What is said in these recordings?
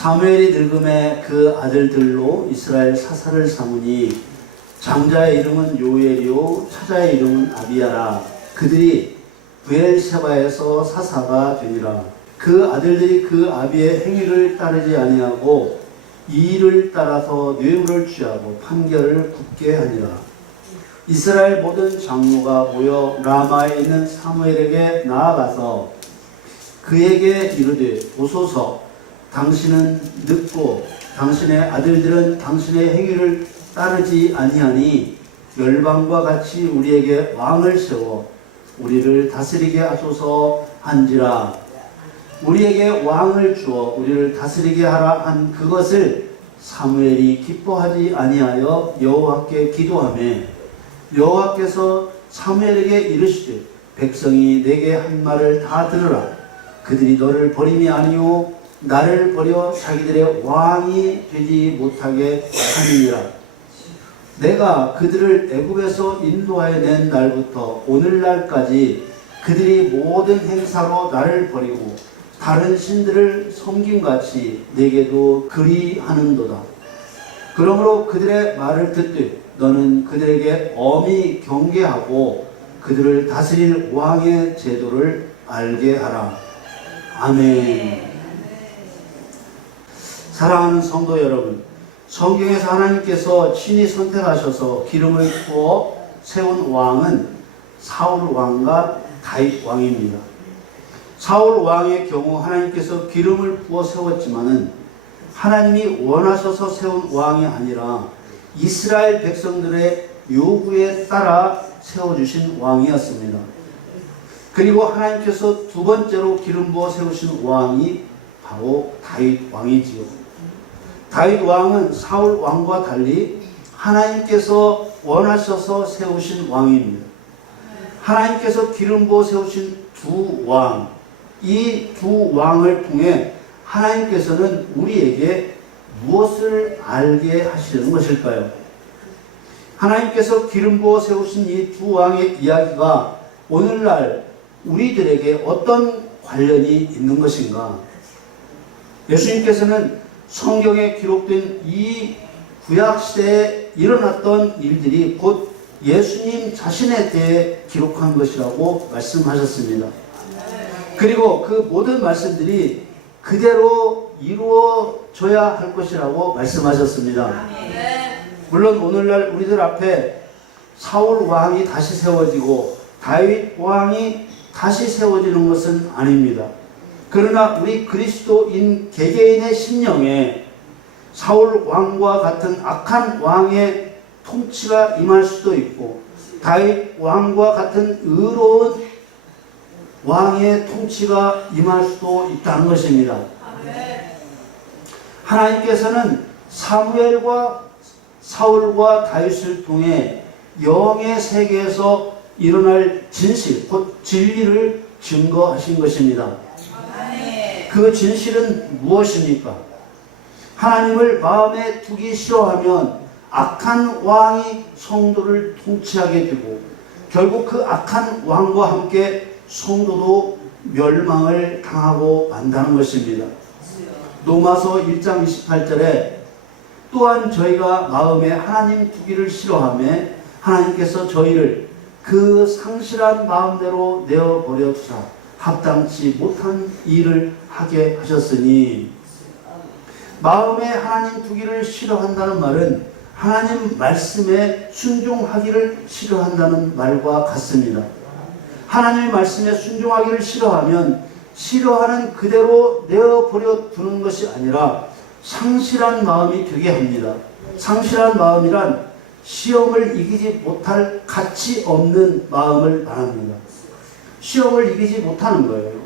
사무엘이 늙음에 그 아들들로 이스라엘 사사를 삼으니 장자의 이름은 요엘이요 차자의 이름은 아비야라. 그들이 브엘세바에서 사사가 되니라. 그 아들들이 그 아비의 행위를 따르지 아니하고 이 일을 따라서 뇌물을 취하고 판결을 굳게 하니라. 이스라엘 모든 장로가 모여 라마에 있는 사무엘에게 나아가서 그에게 이르되 보소서, 당신은 늙고 당신의 아들들은 당신의 행위를 따르지 아니하니 열방과 같이 우리에게 왕을 세워 우리를 다스리게 하소서 한지라. 우리에게 왕을 주어 우리를 다스리게 하라 한 그것을 사무엘이 기뻐하지 아니하여 여호와께 기도하며 여호와께서 사무엘에게 이르시되 백성이 내게 한 말을 다 들으라. 그들이 너를 버림이 아니요 나를 버려 자기들의 왕이 되지 못하게 하느니라. 내가 그들을 애굽에서 인도하여 낸 날부터 오늘날까지 그들이 모든 행사로 나를 버리고 다른 신들을 섬김같이 내게도 그리하는도다. 그러므로 그들의 말을 듣되 너는 그들에게 엄히 경계하고 그들을 다스릴 왕의 제도를 알게 하라. 아멘. 사랑하는 성도 여러분, 성경에서 하나님께서 친히 선택하셔서 기름을 부어 세운 왕은 사울 왕과 다윗 왕입니다. 사울 왕의 경우 하나님께서 기름을 부어 세웠지만은 하나님이 원하셔서 세운 왕이 아니라 이스라엘 백성들의 요구에 따라 세워주신 왕이었습니다. 그리고 하나님께서 두 번째로 기름 부어 세우신 왕이 바로 다윗 왕이지요. 다윗 왕은 사울 왕과 달리 하나님께서 원하셔서 세우신 왕입니다. 하나님께서 기름 부어 세우신 두 왕, 이 두 왕을 통해 하나님께서는 우리에게 무엇을 알게 하시려는 것일까요? 하나님께서 기름 부어 세우신 이 두 왕의 이야기가 오늘날 우리들에게 어떤 관련이 있는 것인가? 예수님께서는 성경에 기록된 이 구약시대에 일어났던 일들이 곧 예수님 자신에 대해 기록한 것이라고 말씀하셨습니다. 그리고 그 모든 말씀들이 그대로 이루어져야 할 것이라고 말씀하셨습니다. 물론 오늘날 우리들 앞에 사울 왕이 다시 세워지고 다윗 왕이 다시 세워지는 것은 아닙니다. 그러나 우리 그리스도인 개개인의 심령에 사울 왕과 같은 악한 왕의 통치가 임할 수도 있고 다윗 왕과 같은 의로운 왕의 통치가 임할 수도 있다는 것입니다. 하나님께서는 사무엘과 사울과 다윗을 통해 영의 세계에서 일어날 진실, 곧 진리를 증거하신 것입니다. 그 진실은 무엇입니까? 하나님을 마음에 두기 싫어하면 악한 왕이 성도를 통치하게 되고 결국 그 악한 왕과 함께 성도도 멸망을 당하고 만다는 것입니다. 로마서 1장 28절에 또한 저희가 마음에 하나님 두기를 싫어하며 하나님께서 저희를 그 상실한 마음대로 내어버려 두사 합당치 못한 일을 하게 하셨으니, 마음에 하나님 두기를 싫어한다는 말은 하나님 말씀에 순종하기를 싫어한다는 말과 같습니다. 하나님의 말씀에 순종하기를 싫어하면 싫어하는 그대로 내어버려 두는 것이 아니라 상실한 마음이 되게 합니다. 상실한 마음이란 시험을 이기지 못할 가치 없는 마음을 말합니다. 시험을 이기지 못하는 거예요.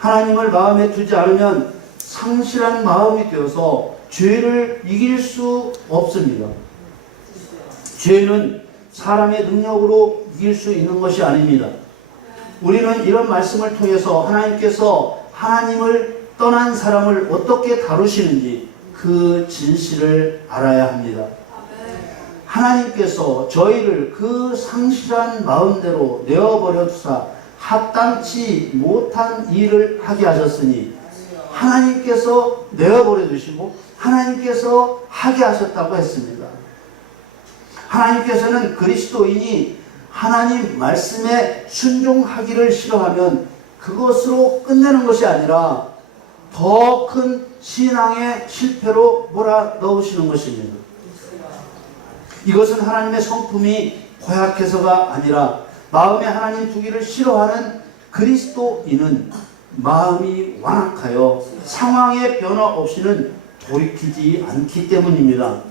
하나님을 마음에 두지 않으면 상실한 마음이 되어서 죄를 이길 수 없습니다. 죄는 사람의 능력으로 이길 수 있는 것이 아닙니다. 우리는 이런 말씀을 통해서 하나님께서 하나님을 떠난 사람을 어떻게 다루시는지 그 진실을 알아야 합니다. 하나님께서 저희를 그 상실한 마음대로 내어버려 두사 합당치 못한 일을 하게 하셨으니 하나님께서 내어버려 두시고 하나님께서 하게 하셨다고 했습니다. 하나님께서는 그리스도인이 하나님 말씀에 순종하기를 싫어하면 그것으로 끝내는 것이 아니라 더 큰 신앙의 실패로 몰아넣으시는 것입니다. 이것은 하나님의 성품이 고약해서가 아니라 마음에 하나님 두기를 싫어하는 그리스도인은 마음이 완악하여 상황의 변화 없이는 돌이키지 않기 때문입니다.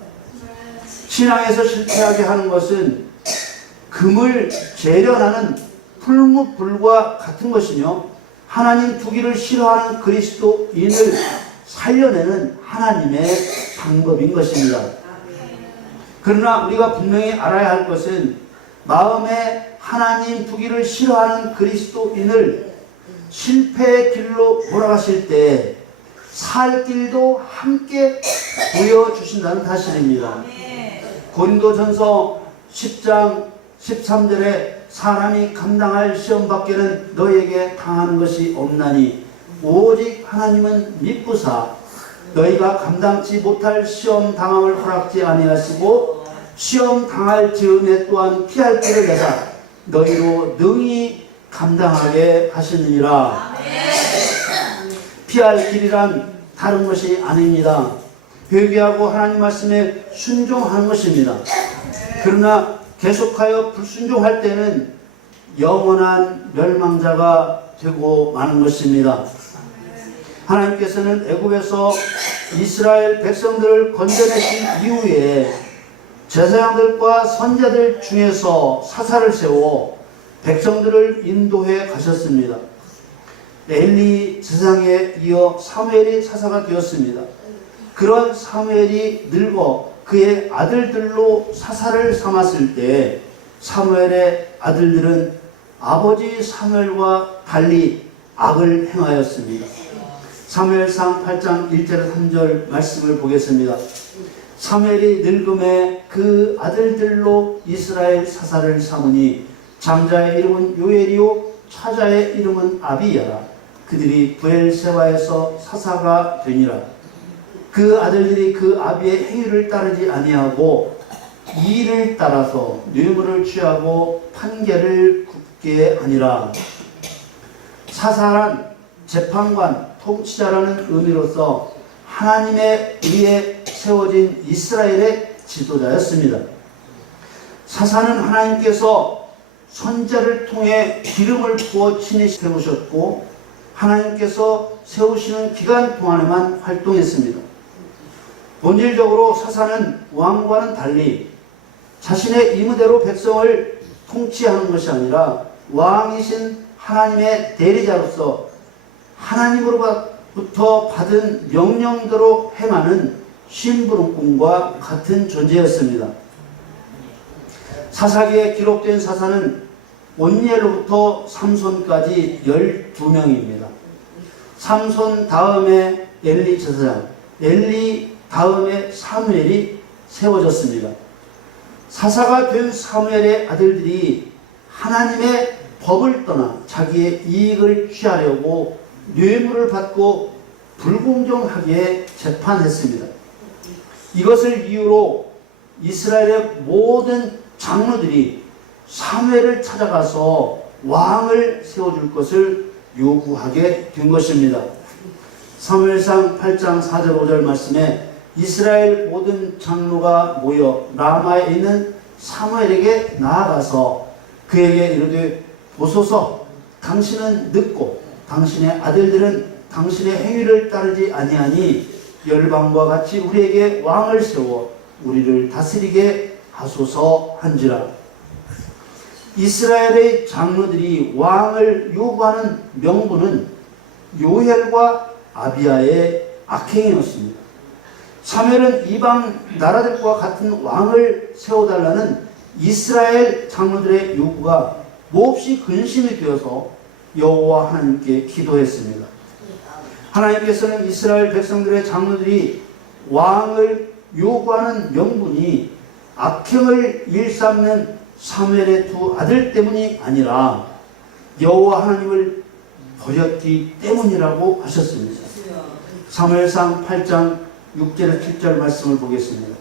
신앙에서 실패하게 하는 것은 금을 재련하는 풀무불과 같은 것이며 하나님 두기를 싫어하는 그리스도인을 살려내는 하나님의 방법인 것입니다. 그러나 우리가 분명히 알아야 할 것은 마음에 하나님 두기를 싫어하는 그리스도인을 실패의 길로 몰아가실 때 살 길도 함께 보여주신다는 사실입니다. 고린도전서 10장 13절에 사람이 감당할 시험 밖에는 너에게 당하는 것이 없나니 오직 하나님은 미쁘사 너희가 감당치 못할 시험 당함을 허락지 아니하시고 시험 당할 즈음에 또한 피할 길을 내사 너희로 능히 감당하게 하시느니라. 피할 길이란 다른 것이 아닙니다. 회개하고 하나님 말씀에 순종하는 것입니다. 그러나 계속하여 불순종할 때는 영원한 멸망자가 되고 마는 것입니다. 하나님께서는 애굽에서 이스라엘 백성들을 건져내신 이후에 제사장들과 선자들 중에서 사사를 세워 백성들을 인도해 가셨습니다. 엘리 제사장에 이어 사무엘이 사사가 되었습니다. 그런 사무엘이 늙어 그의 아들들로 사사를 삼았을 때 사무엘의 아들들은 아버지 사무엘과 달리 악을 행하였습니다. 사무엘상 8장 1절 3절 말씀을 보겠습니다. 사무엘이 늙음에 그 아들들로 이스라엘 사사를 삼으니 장자의 이름은 요엘이요 차자의 이름은 아비야라. 그들이 부엘세바에서 사사가 되니라. 그 아들들이 그 아비의 행위를 따르지 아니하고 이를 따라서 뇌물을 취하고 판결을 굽게 하니라. 사사란 재판관, 통치자라는 의미로서 하나님의 의에 세워진 이스라엘의 지도자였습니다. 사사는 하나님께서 선자를 통해 기름을 부어 친히 세우셨고 하나님께서 세우시는 기간 동안에만 활동했습니다. 본질적으로 사사는 왕과는 달리 자신의 임의대로 백성을 통치하는 것이 아니라 왕이신 하나님의 대리자로서 하나님으로부터 받은 명령대로 행하는 심부름꾼과 같은 존재였습니다. 사사기에 기록된 사사는 온니엘로부터 삼손까지 12명입니다. 삼손 다음에 엘리 제사장, 엘리 다음에 사무엘이 세워졌습니다. 사사가 된 사무엘의 아들들이 하나님의 법을 떠나 자기의 이익을 취하려고 뇌물을 받고 불공정하게 재판했습니다. 이것을 이유로 이스라엘의 모든 장로들이 사무엘을 찾아가서 왕을 세워줄 것을 요구하게 된 것입니다. 사무엘상 8장 4절 5절 말씀에 이스라엘 모든 장로가 모여 라마에 있는 사무엘에게 나아가서 그에게 이르되 보소서 당신은 늙고 당신의 아들들은 당신의 행위를 따르지 아니하니 열방과 같이 우리에게 왕을 세워 우리를 다스리게 하소서 한지라. 이스라엘의 장로들이 왕을 요구하는 명분은 요엘과 아비야의 악행이었습니다. 사무엘은 이방 나라들과 같은 왕을 세워달라는 이스라엘 장로들의 요구가 몹시 근심이 되어서 여호와 하나님께 기도했습니다. 하나님께서는 이스라엘 백성들의 장로들이 왕을 요구하는 명분이 악행을 일삼는 사무엘의 두 아들 때문이 아니라 여호와 하나님을 버렸기 때문이라고 하셨습니다. 사무엘상 8장 6절에서 7절 말씀을 보겠습니다.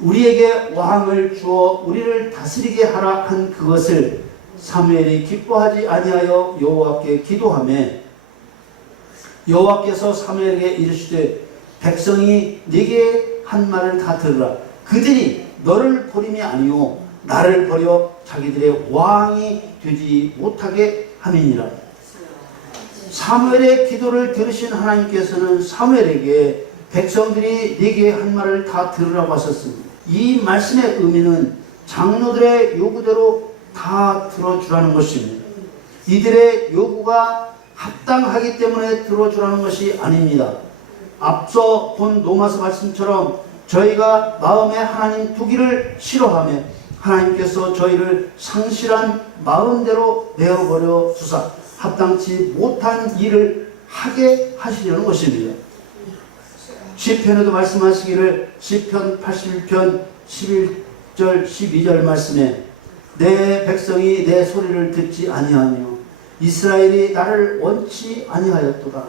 우리에게 왕을 주어 우리를 다스리게 하라 한 그것을 사무엘이 기뻐하지 아니하여 여호와께 기도하며 여호와께서 사무엘에게 이르시되 백성이 네게 한 말을 다 들으라. 그들이 너를 버림이 아니요 나를 버려 자기들의 왕이 되지 못하게 함이니라. 사무엘의 기도를 들으신 하나님께서는 사무엘에게 백성들이 네게 한 말을 다 들으라고 하셨습니다. 이 말씀의 의미는 장로들의 요구대로 다 들어주라는 것입니다. 이들의 요구가 합당하기 때문에 들어주라는 것이 아닙니다. 앞서 본 로마서 말씀처럼 저희가 마음에 하나님 두기를 싫어하며 하나님께서 저희를 상실한 마음대로 내어버려 주사 합당치 못한 일을 하게 하시려는 것입니다. 시편에도 말씀하시기를 시편 81편 11절 12절 말씀에 내 백성이 내 소리를 듣지 아니하며 이스라엘이 나를 원치 아니하였도다.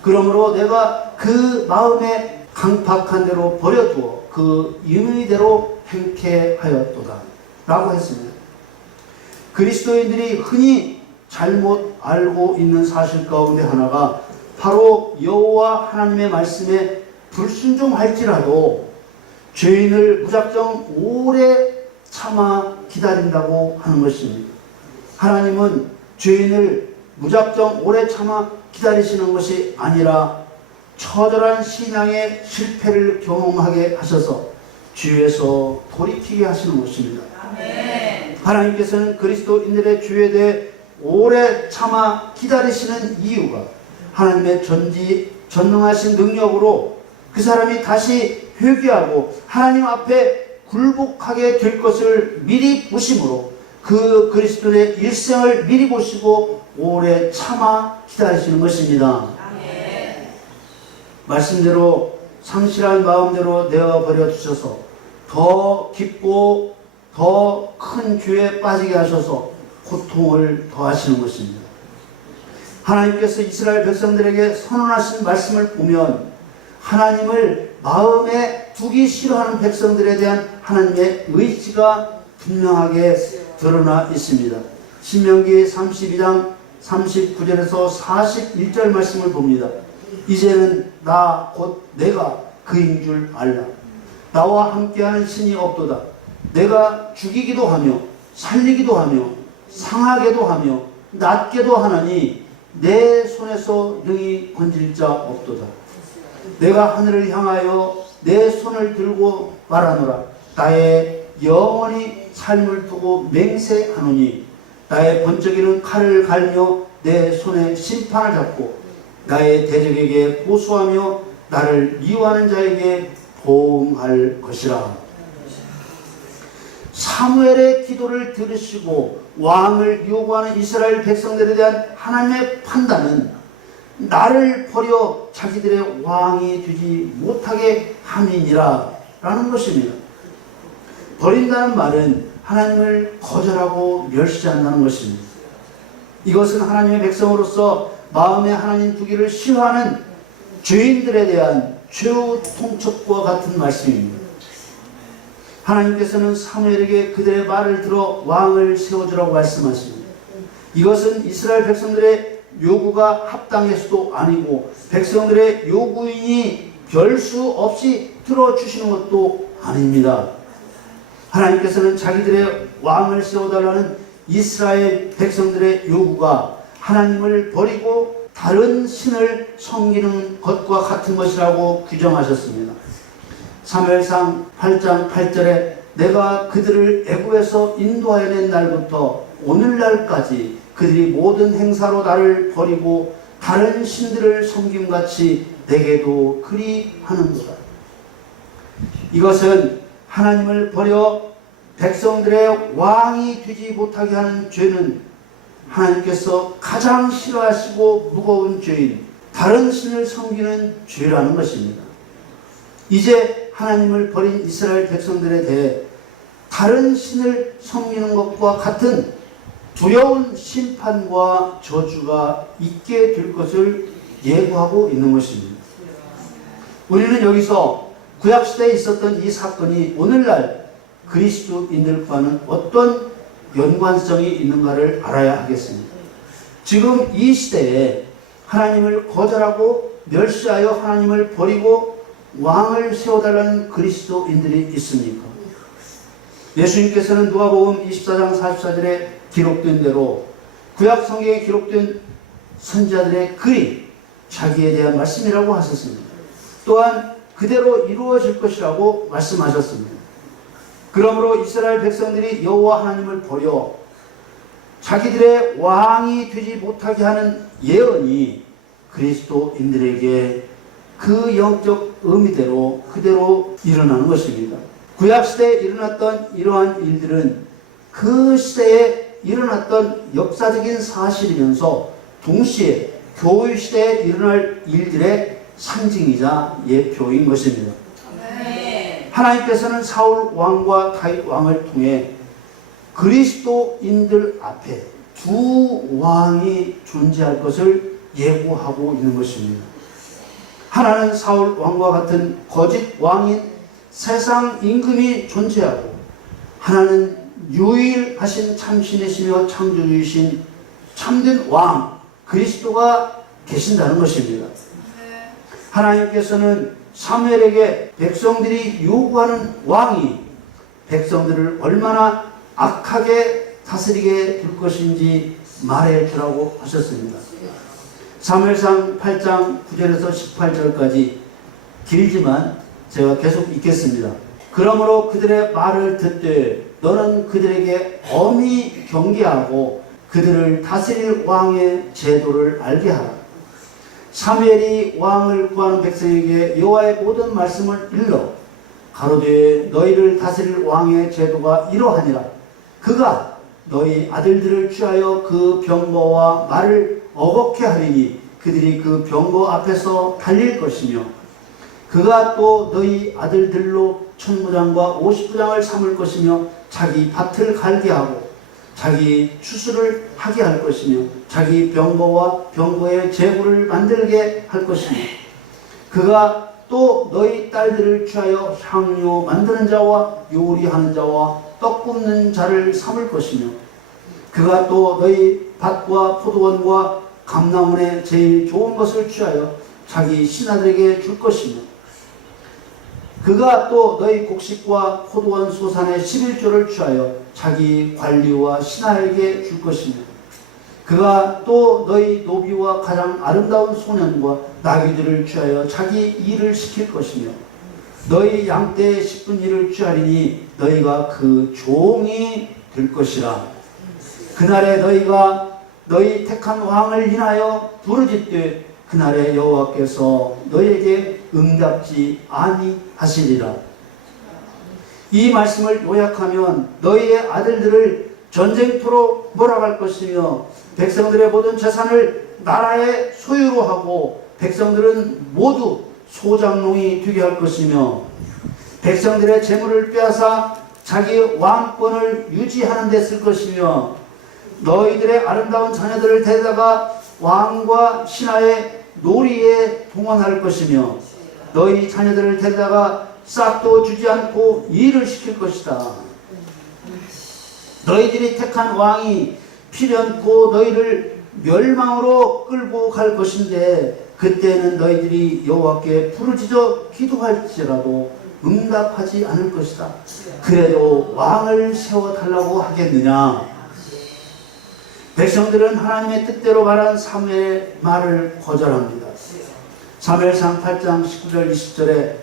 그러므로 내가 그 마음에 강팍한 대로 버려두어 그 임의대로 행케하였도다 라고 했습니다. 그리스도인들이 흔히 잘못 알고 있는 사실 가운데 하나가 바로 여호와 하나님의 말씀에 불순종할지라도 죄인을 무작정 오래 참아 기다린다고 하는 것입니다. 하나님은 죄인을 무작정 오래 참아 기다리시는 것이 아니라 처절한 신앙의 실패를 경험하게 하셔서 죄에서 돌이키게 하시는 것입니다. 아멘. 하나님께서는 그리스도인들의 죄에 대해 오래 참아 기다리시는 이유가 하나님의 전능하신 능력으로 그 사람이 다시 회개하고 하나님 앞에 굴복하게 될 것을 미리 보심으로 그 그리스도의 일생을 미리 보시고 오래 참아 기다리시는 것입니다. 아멘. 말씀대로 상실한 마음대로 내어버려 주셔서 더 깊고 더 큰 죄에 빠지게 하셔서 고통을 더하시는 것입니다. 하나님께서 이스라엘 백성들에게 선언하신 말씀을 보면 하나님을 마음에 두기 싫어하는 백성들에 대한 하나님의 의지가 분명하게 드러나 있습니다. 신명기 32장 39절에서 41절 말씀을 봅니다. 이제는 나 곧 내가 그인 줄 알라. 나와 함께하는 신이 없도다. 내가 죽이기도 하며 살리기도 하며 상하게도 하며 낫게도 하나니 내 손에서 능히 건질 자 없도다. 내가 하늘을 향하여 내 손을 들고 말하노라. 나의 영원히 삶을 두고 맹세하노니 나의 번쩍이는 칼을 갈며 내 손에 심판을 잡고 나의 대적에게 보수하며 나를 미워하는 자에게 보응할 것이라. 사무엘의 기도를 들으시고 왕을 요구하는 이스라엘 백성들에 대한 하나님의 판단은 나를 버려 자기들의 왕이 되지 못하게 함이니라 라는 것입니다. 버린다는 말은 하나님을 거절하고 멸시한다는 것입니다. 이것은 하나님의 백성으로서 마음에 하나님 두기를 싫어하는 죄인들에 대한 최후 통첩과 같은 말씀입니다. 하나님께서는 사무엘에게 그들의 말을 들어 왕을 세워주라고 말씀하십니다. 이것은 이스라엘 백성들의 요구가 합당해서도 아니고 백성들의 요구인이 별 수 없이 들어주시는 것도 아닙니다. 하나님께서는 자기들의 왕을 세워달라는 이스라엘 백성들의 요구가 하나님을 버리고 다른 신을 섬기는 것과 같은 것이라고 규정하셨습니다. 사무엘상 8장 8절에 내가 그들을 애굽에서 인도하여 낸 날부터 오늘날까지 그들이 모든 행사로 나를 버리고 다른 신들을 섬김같이 내게도 그리하는도다. 이것은 하나님을 버려 백성들의 왕이 되지 못하게 하는 죄는 하나님께서 가장 싫어하시고 무거운 죄인 다른 신을 섬기는 죄라는 것입니다. 이제 하나님을 버린 이스라엘 백성들에 대해 다른 신을 섬기는 것과 같은 두려운 심판과 저주가 있게 될 것을 예고하고 있는 것입니다. 우리는 여기서 구약시대에 있었던 이 사건이 오늘날 그리스도인들과는 어떤 연관성이 있는가를 알아야 하겠습니다. 지금 이 시대에 하나님을 거절하고 멸시하여 하나님을 버리고 왕을 세워달라는 그리스도인들이 있습니까? 예수님께서는 누가복음 24장 44절에 기록된 대로 구약 성경에 기록된 선지자들의 글이 자기에 대한 말씀이라고 하셨습니다. 또한 그대로 이루어질 것이라고 말씀하셨습니다. 그러므로 이스라엘 백성들이 여호와 하나님을 버려 자기들의 왕이 되지 못하게 하는 예언이 그리스도인들에게 그 영적 의미대로 그대로 일어나는 것입니다. 구약시대에 일어났던 이러한 일들은 그 시대에 일어났던 역사적인 사실이면서 동시에 교회시대에 일어날 일들의 상징이자 예표인 것입니다. 하나님께서는 사울 왕과 다윗 왕을 통해 그리스도인들 앞에 두 왕이 존재할 것을 예고하고 있는 것입니다. 하나는 사울 왕과 같은 거짓 왕인 세상 임금이 존재하고, 하나는 유일하신 참신이시며 창조주이신 참된 왕 그리스도가 계신다는 것입니다. 하나님께서는 사무엘에게 백성들이 요구하는 왕이 백성들을 얼마나 악하게 다스리게 될 것인지 말해주라고 하셨습니다. 사무엘상 8장 9절에서 18절까지 길지만 제가 계속 읽겠습니다. 그러므로 그들의 말을 듣되 너는 그들에게 엄히 경계하고 그들을 다스릴 왕의 제도를 알게 하라. 사무엘이 왕을 구하는 백성에게 여호와의 모든 말씀을 일러 가로되 너희를 다스릴 왕의 제도가 이러하니라. 그가 너희 아들들을 취하여 그 병거와 말을 어겁게 하리니 그들이 그 병거 앞에서 달릴 것이며, 그가 또 너희 아들들로 천부장과 50부장을 삼을 것이며 자기 밭을 갈게 하고 자기 추수를 하게 할 것이며 자기 병거와 병거의 제구를 만들게 할 것이며, 그가 또 너희 딸들을 취하여 향료 만드는 자와 요리하는 자와 떡 굽는 자를 삼을 것이며, 그가 또 너희 밭과 포도원과 감나원의 제일 좋은 것을 취하여 자기 신하들에게 줄 것이며, 그가 또 너희 곡식과 포도원 소산의 11조를 취하여 자기 관리와 신하에게 줄 것이며, 그가 또 너희 노비와 가장 아름다운 소년과 나귀들을 취하여 자기 일을 시킬 것이며, 너희 양떼의 10분 일을 취하리니 너희가 그 종이 될 것이라. 그날에 너희가 너희 택한 왕을 인하여 부르짖되 그날에 여호와께서 너희에게 응답지 아니하시리라. 이 말씀을 요약하면 너희의 아들들을 전쟁터로 몰아갈 것이며 백성들의 모든 재산을 나라의 소유로 하고 백성들은 모두 소장농이 되게 할 것이며, 백성들의 재물을 빼앗아 자기 왕권을 유지하는 데 쓸 것이며, 너희들의 아름다운 자녀들을 데려다가 왕과 신하의 놀이에 동원할 것이며, 너희 자녀들을 데려다가 싹도 주지 않고 일을 시킬 것이다. 너희들이 택한 왕이 필연코 너희를 멸망으로 끌고 갈 것인데 그때는 너희들이 여호와께 부르짖어 기도할지라도 응답하지 않을 것이다. 그래도 왕을 세워달라고 하겠느냐? 백성들은 하나님의 뜻대로 말한 사무엘의 말을 거절합니다. 사무엘상 8장 19절 20절에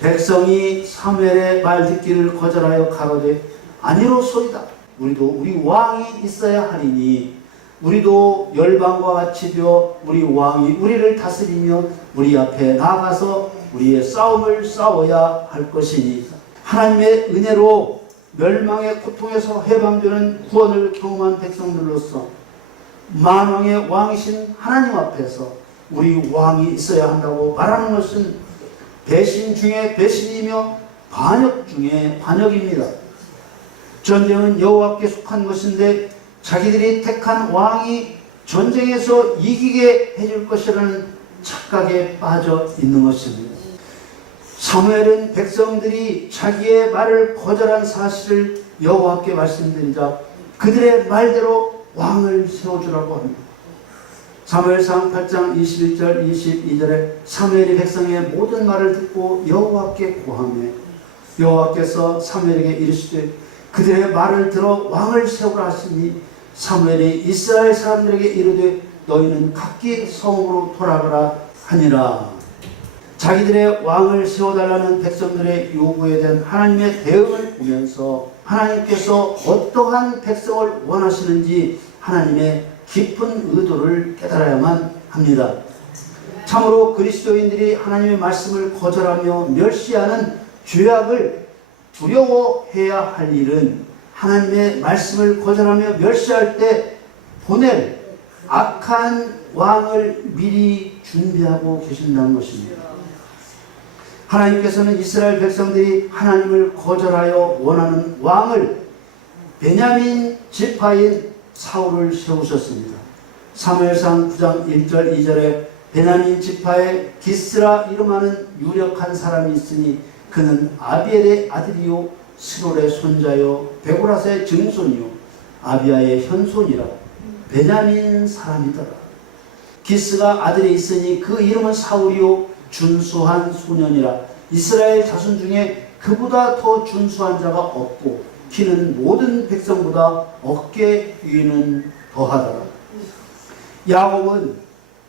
백성이 사무엘의 말 듣기를 거절하여 가로되 아니로소이다. 우리도 우리 왕이 있어야 하리니 우리도 열방과 같이 되어 우리 왕이 우리를 다스리며 우리 앞에 나아가서 우리의 싸움을 싸워야 할 것이니, 하나님의 은혜로 멸망의 고통에서 해방되는 구원을 경험한 백성들로서 만왕의 왕이신 하나님 앞에서 우리 왕이 있어야 한다고 말하는 것은 배신 중에 배신이며 반역 중에 반역입니다. 전쟁은 여호와께 속한 것인데 자기들이 택한 왕이 전쟁에서 이기게 해줄 것이라는 착각에 빠져 있는 것입니다. 사무엘은 백성들이 자기의 말을 거절한 사실을 여호와께 말씀드리자 그들의 말대로 왕을 세워주라고 합니다. 사무엘상 8장 21절 22절에 사무엘이 백성의 모든 말을 듣고 여호와께 고하며 여호와께서 사무엘에게 이르시되 그들의 말을 들어 왕을 세우라 하시니 사무엘이 이스라엘 사람들에게 이르되 너희는 각기 성으로 돌아가라 하니라. 자기들의 왕을 세워달라는 백성들의 요구에 대한 하나님의 대응을 보면서 하나님께서 어떠한 백성을 원하시는지 하나님의 깊은 의도를 깨달아야만 합니다. 참으로 그리스도인들이 하나님의 말씀을 거절하며 멸시하는 죄악을 두려워해야 할 일은 하나님의 말씀을 거절하며 멸시할 때 보낼 악한 왕을 미리 준비하고 계신다는 것입니다. 하나님께서는 이스라엘 백성들이 하나님을 거절하여 원하는 왕을 베냐민 지파인 사울을 세우셨습니다. 사무엘상 9장 1절 2절에 베냐민 지파에 기스라 이름하는 유력한 사람이 있으니 그는 아비엘의 아들이요 스롤의 손자요 베고라스의 증손이요 아비야의 현손이라 베냐민 사람이더라. 기스가 아들이 있으니 그 이름은 사울이요 준수한 소년이라. 이스라엘 자손 중에 그보다 더 준수한 자가 없고 키는 모든 백성보다 어깨 위는 더하더라. 야곱은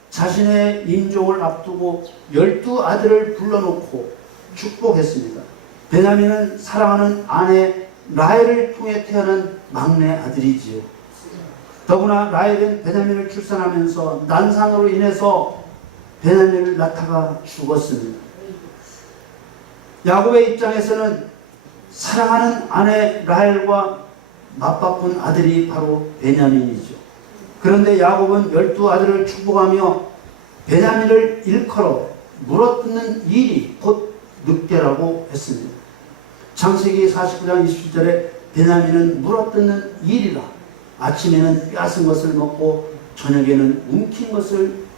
자신의 임종을 앞두고 12아들을 불러놓고 축복했습니다. 베냐민은 사랑하는 아내 라헬을 통해 태어난 막내 아들이지요. 더구나 라헬은 베냐민을 출산하면서 난산으로 인해서 베냐민을 낳다가 죽었습니다. 야곱의 입장에서는 사랑하는 아내 라헬과 맞바꾼 아들이 바로 베냐민이죠. 그런데 야곱은 12아들을 축복하며 베냐민을 일컬어 물어뜯는 일이 곧 늑대라고 했습니다. 창세기 49장 27절에 베냐민은 물어뜯는 일이라. 아침에는 빼앗은 것을 먹고 저녁에는 움킨 것을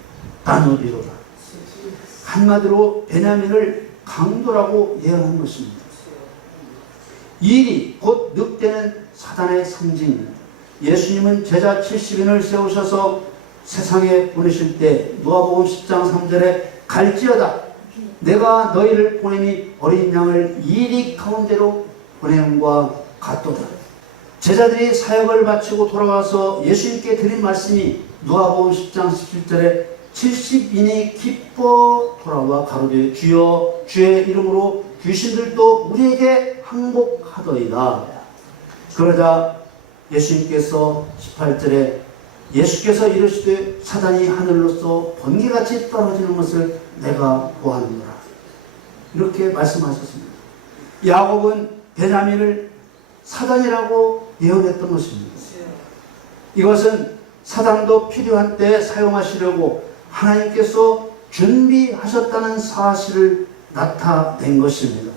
나누리로다. 한마디로 베냐민을 강도라고 예언한 것입니다. 일이 곧 늑대는 사단의 상징입니다. 예수님은 제자 70인을 세우셔서 세상에 보내실 때 누가복음 10장 3절에 갈지어다 내가 너희를 보내니 어린 양을 이리 가운데로 보냄과 같도다. 제자들이 사역을 마치고 돌아와서 예수님께 드린 말씀이 누가복음 10장 17절에 70인이 기뻐 돌아와 가로되 주여 주의 이름으로 귀신들도 우리에게 항복하더이다. 그러자 예수님께서 18절에 예수께서 이르시되 사단이 하늘로서 번개같이 떨어지는 것을 내가 보았노라. 이렇게 말씀하셨습니다. 야곱은 베냐민을 사단이라고 예언했던 것입니다. 이것은 사단도 필요한 때 사용하시려고 하나님께서 준비하셨다는 사실을 나타낸 것입니다.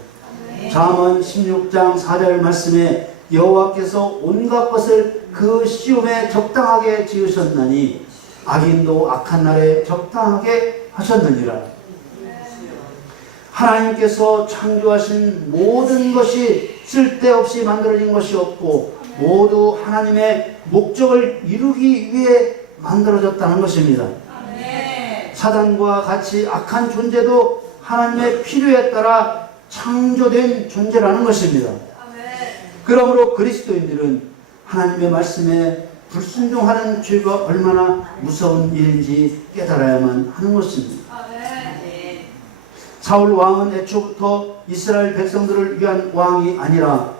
잠언 16장 4절 말씀에 여호와께서 온갖 것을 그 시험에 적당하게 지으셨나니 악인도 악한 날에 적당하게 하셨느니라. 하나님께서 창조하신 모든 것이 쓸데없이 만들어진 것이 없고 모두 하나님의 목적을 이루기 위해 만들어졌다는 것입니다. 사단과 같이 악한 존재도 하나님의 필요에 따라 창조된 존재라는 것입니다. 그러므로 그리스도인들은 하나님의 말씀에 불순종하는 죄가 얼마나 무서운 일인지 깨달아야만 하는 것입니다. 사울 왕은 애초부터 이스라엘 백성들을 위한 왕이 아니라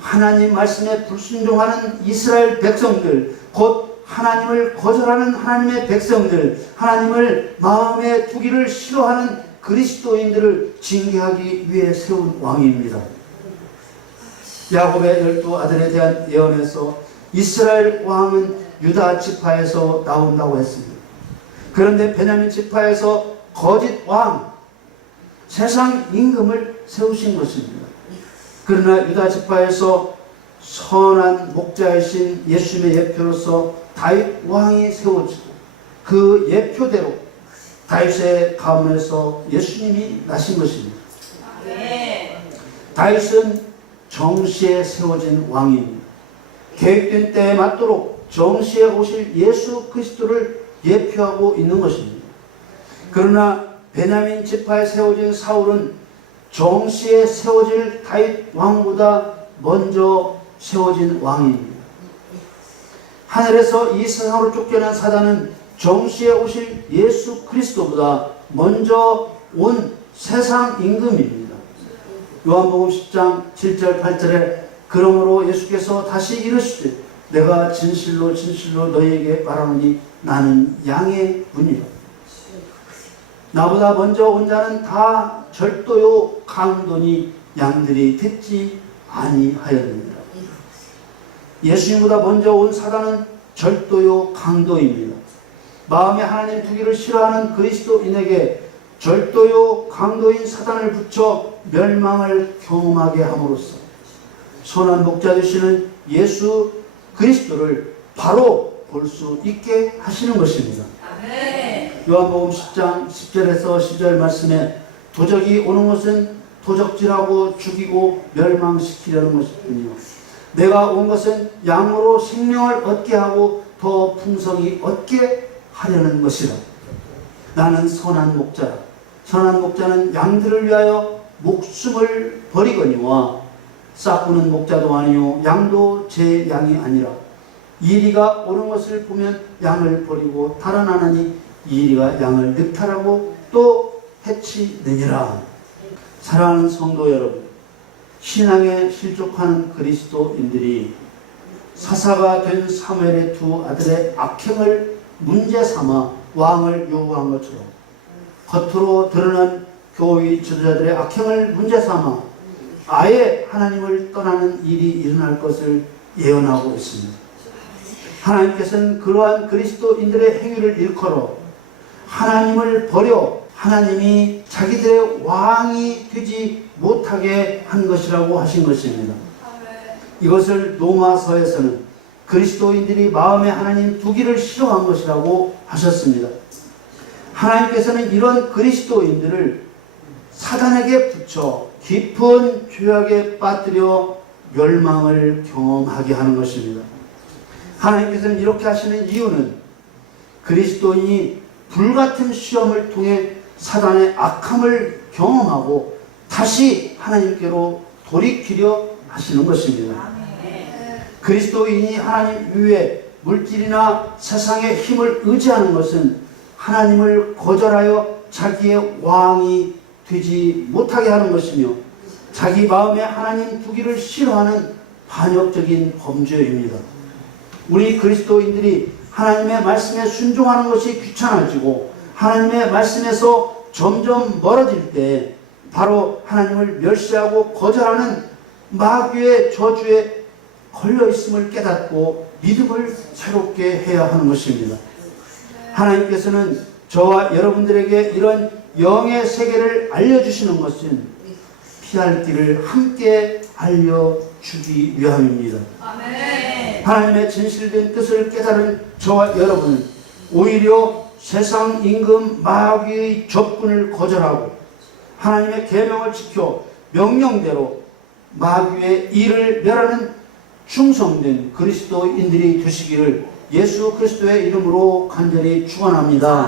하나님 말씀에 불순종하는 이스라엘 백성들, 곧 하나님을 거절하는 하나님의 백성들, 하나님을 마음에 두기를 싫어하는 그리스도인들을 징계하기 위해 세운 왕입니다. 야곱의 12아들에 대한 예언에서 이스라엘 왕은 유다 지파에서 나온다고 했습니다. 그런데 베냐민 지파에서 거짓 왕, 세상 임금을 세우신 것입니다. 그러나 유다 지파에서 선한 목자이신 예수님의 예표로서 다윗 왕이 세워지고 그 예표대로 다윗의 가문에서 예수님이 나신 것입니다. 다윗은 정시에 세워진 왕입니다. 계획된 때에 맞도록 정시에 오실 예수 그리스도를 예표하고 있는 것입니다. 그러나 베냐민 지파에 세워진 사울은 정시에 세워질 다윗 왕보다 먼저 세워진 왕입니다. 하늘에서 이 세상으로 쫓겨난 사단은 정시에 오실 예수 그리스도보다 먼저 온 세상 임금입니다. 요한복음 10장 7절 8절에 그러므로 예수께서 다시 이르시되 내가 진실로 진실로 너희에게 말하노니 나는 양의 문이라. 나보다 먼저 온 자는 다 절도요 강도니 양들이 듣지 아니하였느니라. 예수님보다 먼저 온 사단은 절도요 강도입니다. 마음에 하나님 두기를 싫어하는 그리스도인에게 절도요 강도인 사단을 붙여 멸망을 경험하게 함으로써 선한 목자 되시는 예수 그리스도를 바로 볼 수 있게 하시는 것입니다. 요한복음 10장 10절에서 12절 말씀에 도적이 오는 것은 도적질하고 죽이고 멸망시키려는 것이군요. 내가 온 것은 양으로 생명을 얻게 하고 더 풍성히 얻게 하려는 것이라. 나는 선한 목자라. 선한 목자는 양들을 위하여 목숨을 버리거니와 싹구는 목자도 아니요 양도 제 양이 아니라 이리가 오는 것을 보면 양을 버리고 달아나느니 이리가 양을 늑탈하고 또 해치느니라. 사랑하는 성도 여러분, 신앙에 실족하는 그리스도인들이 사사가 된 사무엘의 두 아들의 악행을 문제 삼아 왕을 요구한 것처럼 겉으로 드러난 교회 지도자들의 악행을 문제 삼아 아예 하나님을 떠나는 일이 일어날 것을 예언하고 있습니다. 하나님께서는 그러한 그리스도인들의 행위를 일컬어 하나님을 버려 하나님이 자기들의 왕이 되지 못하게 한 것이라고 하신 것입니다. 이것을 로마서에서는 그리스도인들이 마음에 하나님 두기를 싫어한 것이라고 하셨습니다. 하나님께서는 이런 그리스도인들을 사단에게 붙여 깊은 죄악에 빠뜨려 멸망을 경험하게 하는 것입니다. 하나님께서는 이렇게 하시는 이유는 그리스도인이 불같은 시험을 통해 사단의 악함을 경험하고 다시 하나님께로 돌이키려 하시는 것입니다. 그리스도인이 하나님 위에 물질이나 세상의 힘을 의지하는 것은 하나님을 거절하여 자기의 왕이 되지 못하게 하는 것이며 자기 마음에 하나님 두기를 싫어하는 반역적인 범죄입니다. 우리 그리스도인들이 하나님의 말씀에 순종하는 것이 귀찮아지고 하나님의 말씀에서 점점 멀어질 때 바로 하나님을 멸시하고 거절하는 마귀의 저주에 걸려있음을 깨닫고 믿음을 새롭게 해야 하는 것입니다. 하나님께서는 저와 여러분들에게 이런 영의 세계를 알려주시는 것은 피할 길을 함께 알려주기 위함입니다. 아멘. 하나님의 진실된 뜻을 깨달은 저와 여러분은 오히려 세상 임금 마귀의 접근을 거절하고 하나님의 계명을 지켜 명령대로 마귀의 일을 멸하는 충성된 그리스도인들이 되시기를 예수 그리스도의 이름으로 간절히 축원합니다.